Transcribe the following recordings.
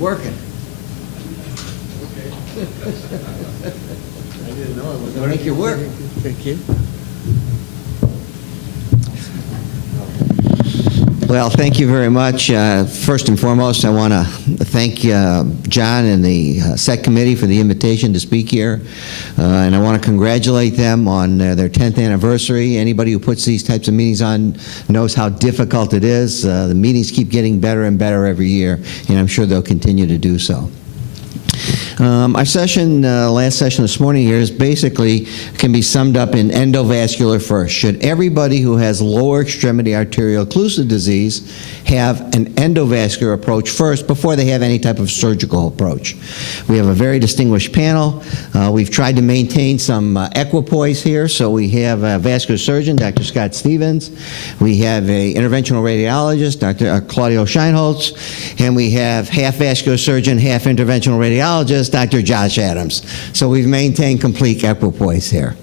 working. I didn't know it was. It'll make you work. Thank you. Well, thank you very much. First and foremost, I want to thank John and the SET committee for the invitation to speak here. And I want to congratulate them on their 10th anniversary. Anybody who puts these types of meetings on knows how difficult it is. The meetings keep getting better and better every year, and I'm sure they'll continue to do so. Our session, last session this morning here, is basically can be summed up in endovascular first. Should everybody who has lower extremity arterial occlusive disease have an endovascular approach first before they have any type of surgical approach? We have a very distinguished panel. We've tried to maintain some equipoise here, so we have a vascular surgeon, Dr. Scott Stevens. We have an interventional radiologist, Dr. Claudio Schonholz, and we have half vascular surgeon, half interventional radiologist, Dr. Josh Adams. So we've maintained complete equipoise here.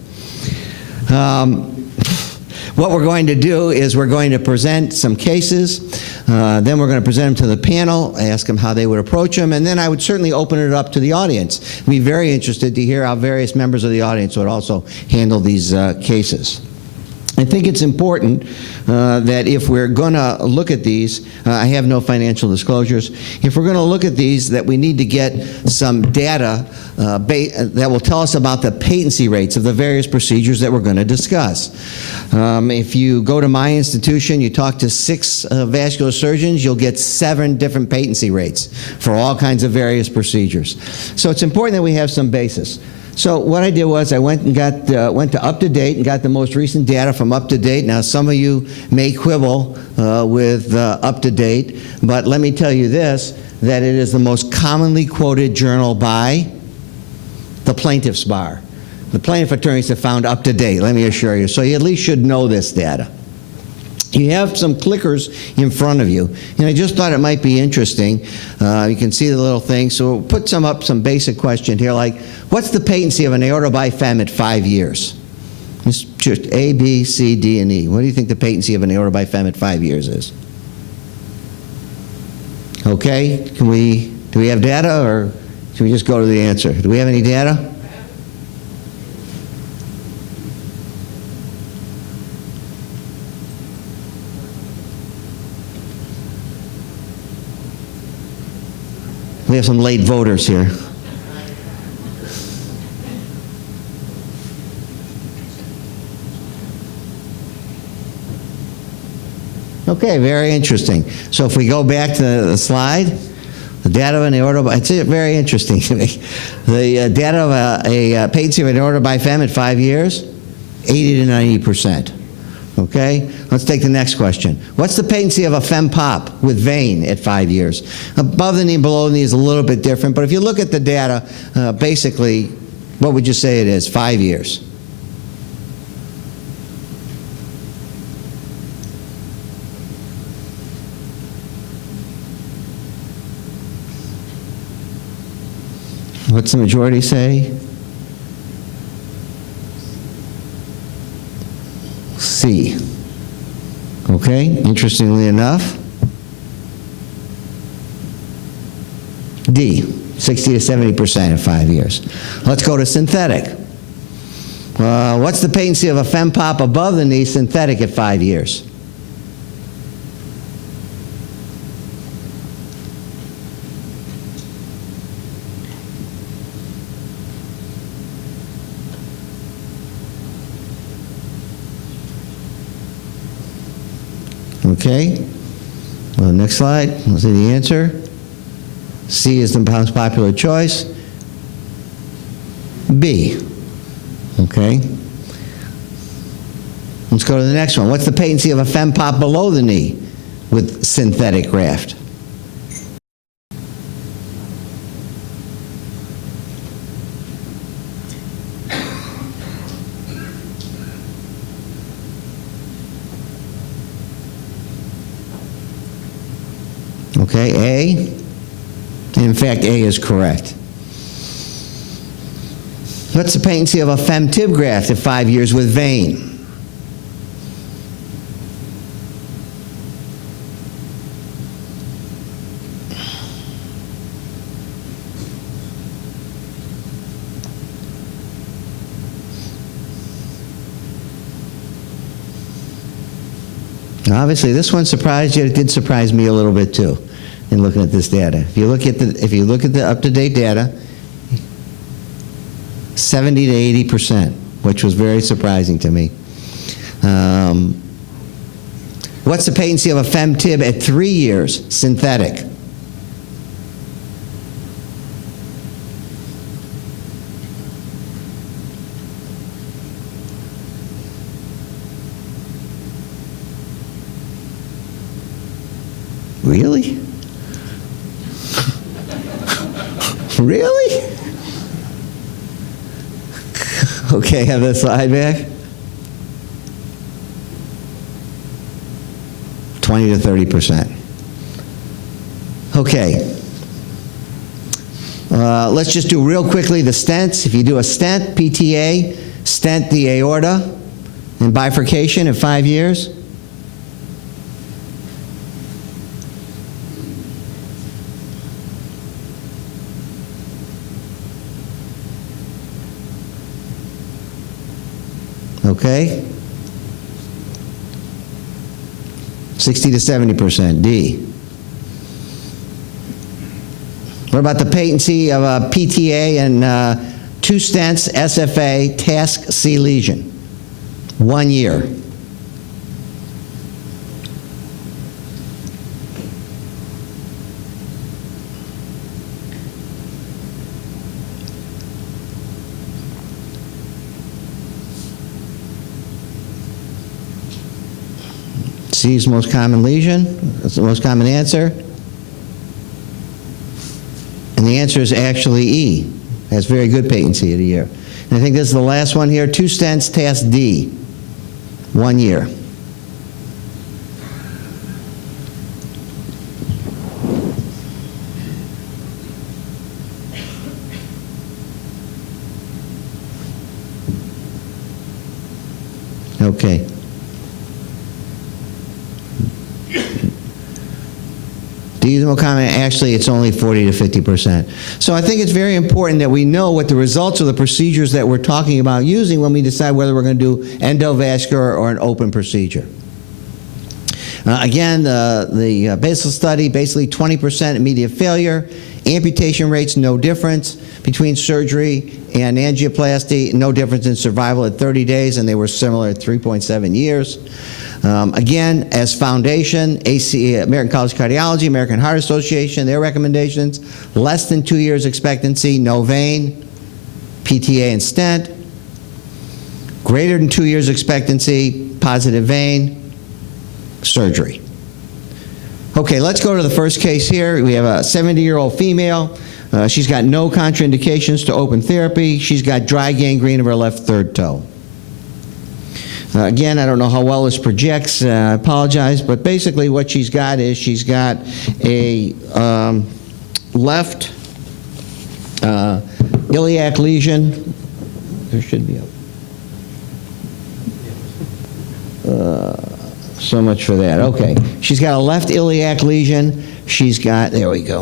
What we're going to do is we're going to present some cases, then we're going to present them to the panel, ask them how they would approach them, and then I would certainly open it up to the audience. I'd be very interested to hear how various members of the audience would also handle these cases. I think it's important that if we're going to look at these, I have no financial disclosures, if we're going to look at these, that we need to get some data that will tell us about the patency rates of the various procedures that we're going to discuss. If you go to my institution, you talk to 6 vascular surgeons, you'll get 7 different patency rates for all kinds of various procedures. So it's important that we have some basis. So what I did was I went to UpToDate and got the most recent data from UpToDate. Now some of you may quibble with UpToDate, but let me tell you this, that it is the most commonly quoted journal by the plaintiff's bar. The plaintiff attorneys have found UpToDate, let me assure you. So you at least should know this data. You have some clickers in front of you, and I just thought it might be interesting. You can see the little thing, so we'll put some basic question here, like, what's the patency of an aorta by fem at 5 years? It's just A, B, C, D, and E. What do you think the patency of an aorta by fem at 5 years is? Okay, do we have data, or should we just go to the answer? Do we have any data? We have some late voters here. Okay, very interesting. So if we go back to the slide, the data of an aorta, it's very interesting to me. The data of a patency of an aorta by fem at 5 years, 80 to 90%. Okay, let's take the next question. What's the patency of a fem-pop with vein at 5 years? Above the knee and below the knee is a little bit different, but if you look at the data, basically, what would you say it is? 5 years. What's the majority say? C. Okay, interestingly enough. D, 60 to 70% in 5 years. Let's go to synthetic. What's the patency of a fem-pop above the knee synthetic at 5 years? Okay, well, next slide, we'll see the answer. C is the most popular choice. B, okay. Let's go to the next one. What's the patency of a fem-pop below the knee with synthetic graft? Okay, A. In fact, A is correct. What's the patency of a fem-tib graft at 5 years with vein? Obviously, this one surprised you. It did surprise me a little bit too, in looking at this data. If you look at the up-to-date data, 70 to 80%, which was very surprising to me. What's the patency of a fem-tib at 3 years, synthetic? Really? Really? Okay, have the slide back. 20 to 30%. Okay. Let's just do real quickly the stents. If you do a stent, PTA, stent the aorta and bifurcation at 5 years. Okay. 60 to 70%, D. What about the patency of a PTA and 2 stents, SFA, task C lesion? 1 year. C is the most common lesion. That's the most common answer. And the answer is actually E. Has very good patency at a year. And I think this is the last one here. 2 stents, task D. 1 year. Okay. D is the most common. Actually, it's only 40 to 50%. So I think it's very important that we know what the results of the procedures that we're talking about using when we decide whether we're going to do endovascular or an open procedure. Again, the BASIL study, basically 20% immediate failure. Amputation rates, no difference between surgery and angioplasty, no difference in survival at 30 days, and they were similar at 3.7 years. Again, as foundation, American College of Cardiology, American Heart Association, their recommendations, less than 2 years expectancy, no vein, PTA and stent. Greater than 2 years expectancy, positive vein, surgery. Okay, let's go to the first case here. We have a 70-year-old female. She's got no contraindications to open therapy. She's got dry gangrene of her left third toe. Again, I don't know how well this projects. I apologize, but basically what she's got is she's got a left iliac lesion. There should be so much for that. Okay. She's got a left iliac lesion. She's got, there we go.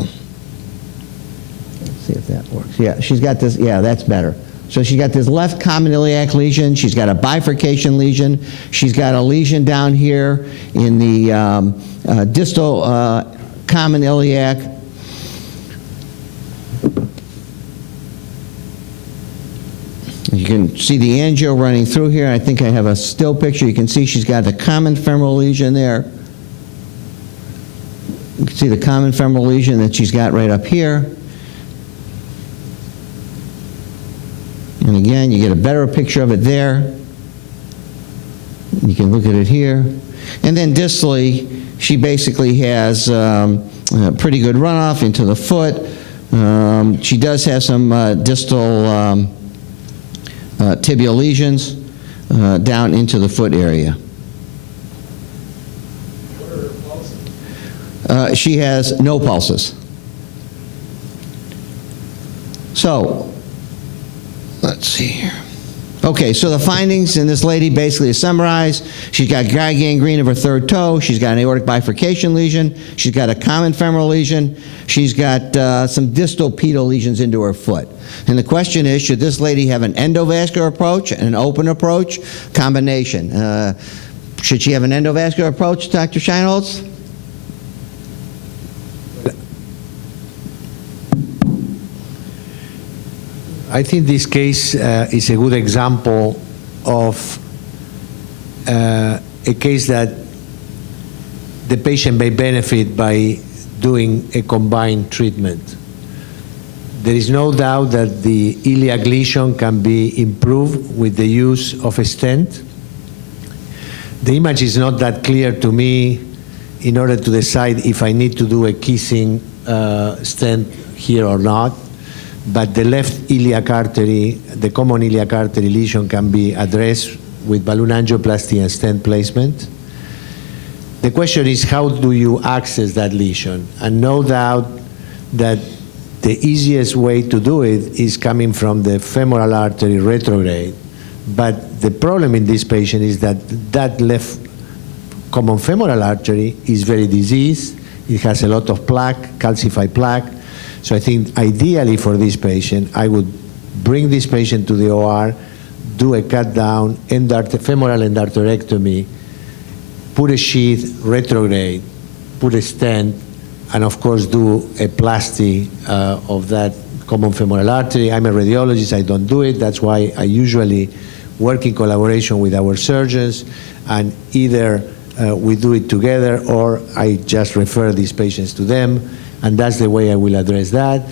Let's see if that works. Yeah, she's got this, yeah, that's better. So she's got this left common iliac lesion. She's got a bifurcation lesion. She's got a lesion down here in the distal common iliac. You can see the angio running through here. I think I have a still picture. You can see she's got the common femoral lesion there. You can see the common femoral lesion that she's got right up here. And again, you get a better picture of it there. You can look at it here. And then distally, she basically has a pretty good runoff into the foot. She does have some distal tibial lesions down into the foot area. What are her pulses? She has no pulses. So, let's see here. Okay, so the findings in this lady basically is summarized. She's got dry gangrene of her third toe. She's got an aortic bifurcation lesion. She's got a common femoral lesion. She's got some distal pedal lesions into her foot. And the question is, should this lady have an endovascular approach, an open approach, combination? Should she have an endovascular approach, Dr. Schonholz? I think this case is a good example of a case that the patient may benefit by doing a combined treatment. There is no doubt that the iliac lesion can be improved with the use of a stent. The image is not that clear to me in order to decide if I need to do a kissing stent here or not, but the left iliac artery, the common iliac artery lesion, can be addressed with balloon angioplasty and stent placement. The question is, how do you access that lesion? And no doubt that the easiest way to do it is coming from the femoral artery retrograde. But the problem in this patient is that that left common femoral artery is very diseased. It has a lot of plaque, calcified plaque. So I think ideally for this patient, I would bring this patient to the OR, do a cut down, femoral endarterectomy, put a sheath, retrograde, put a stent, and of course do a plasty of that common femoral artery. I'm a radiologist, I don't do it. That's why I usually work in collaboration with our surgeons, and either we do it together or I just refer these patients to them, and that's the way I will address that.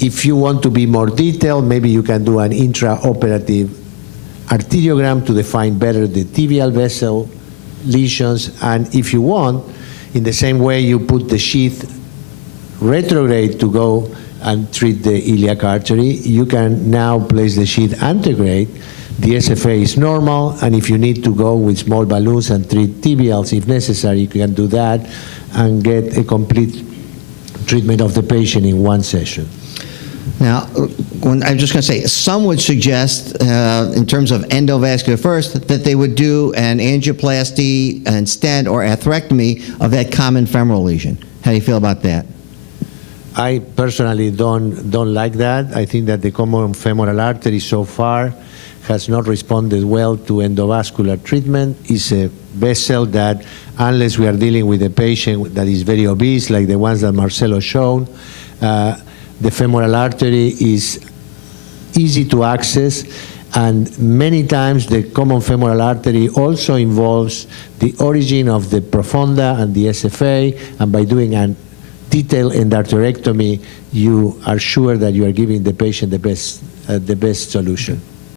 If you want to be more detailed, maybe you can do an intraoperative arteriogram to define better the tibial vessel lesions, and if you want, in the same way you put the sheath retrograde to go and treat the iliac artery, you can now place the sheath antegrade. The SFA is normal, and if you need to go with small balloons and treat tibials if necessary, you can do that and get a complete treatment of the patient in one session. Now, I'm just going to say, some would suggest, in terms of endovascular first, that they would do an angioplasty and stent or atherectomy of that common femoral lesion. How do you feel about that? I personally don't like that. I think that the common femoral artery so far has not responded well to endovascular treatment. It's a vessel that, unless we are dealing with a patient that is very obese, like the ones that Marcelo showed, the femoral artery is easy to access, and many times the common femoral artery also involves the origin of the profunda and the SFA, and by doing a detailed endarterectomy, you are sure that you are giving the patient the best solution.